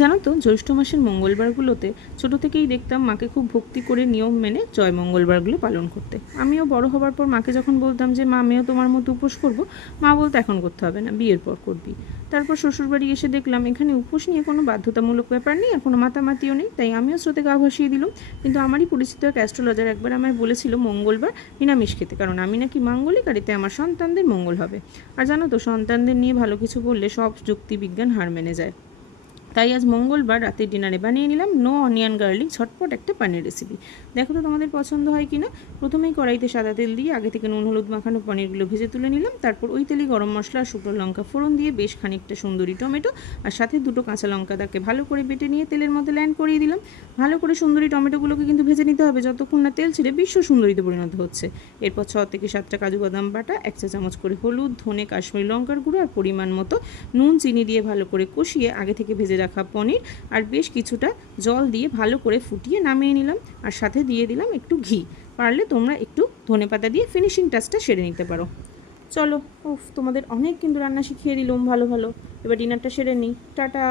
জানো তো, জ্যৈষ্ঠ মাসের মঙ্গলবারগুলোতে ছোটো থেকেই দেখতাম মাকে খুব ভক্তি করে নিয়ম মেনে জয় মঙ্গলবারগুলো পালন করতে। আমিও বড় হবার পর মাকে যখন বলতাম যে মা, আমিও তোমার মতো উপোস করব, মা বলতো এখন করতে হবে না, বিয়ের পর করবি। তারপর শ্বশুরবাড়ি এসে দেখলাম এখানে উপোস নিয়ে কোনো বাধ্যতামূলক ব্যাপার নেই আর কোনো মাতামাতিও নেই, তাই আমিও স্রোতে গা ভাসিয়ে দিলাম। কিন্তু আমারই পরিচিত এক অ্যাস্ট্রোলজার একবার আমায় বলেছিল মঙ্গলবার নিরামিষ খেতে, কারণ আমি নাকি মাঙ্গলিক আর এতে আমার সন্তানদের মঙ্গল হবে। আর জানো তো, সন্তানদের নিয়ে ভালো কিছু বললে সব যুক্তি বিজ্ঞান হার মেনে যায়। তাই আজ মঙ্গলবার রাতের ডিনারে বানিয়ে নিলাম নো অনিয়ন গার্লিক ঝটপট একটা পানির রেসিপি। দেখো তো তোমাদের পছন্দ হয় কি না। প্রথমেই কড়াইতে সাদা তেল দিয়ে আগে থেকে নুন হলুদ মাখানো পনিরগুলো ভেজে তুলে নিলাম। তারপর ওই তেলে গরম মশলা আর শুকনো লঙ্কা ফোড়ন দিয়ে বেশ খানিকটা সুন্দরী টমেটো আর সাথে দুটো কাঁচা লঙ্কা তাকে ভালো করে বেটে নিয়ে তেলের মধ্যে ল্যান্ড করিয়ে দিলাম। ভালো করে সুন্দরী টমেটোগুলোকে কিন্তু ভেজে নিতে হবে যতক্ষণ না তেল ছেড়ে বিশ্ব সুন্দরীতে পরিণত হচ্ছে। এরপর 6 থেকে 7টা কাজু বাদাম বাটা, 1 চা চামচ করে হলুদ, ধনে, কাশ্মীরি লঙ্কার গুঁড়ো আর পরিমাণ মতো নুন চিনি দিয়ে ভালো করে কষিয়ে আগে থেকে ভেজে রাখা পনির আর বেশ কিছুটা জল দিয়ে ভালো করে ফুটিয়ে নামিয়ে নিলাম। আর সাথে দিয়ে দিলাম একটু ঘি। পারলে তোমরা একটু ধনেপাতা দিয়ে ফিনিশিং টাচটা সেরে নিতে পারো। চলো, তোমাদের অনেক কিন্তু রান্না শিখিয়ে দিলাম ভালো ভালো। এবার ডিনারটা সেরে নিই। টাটা।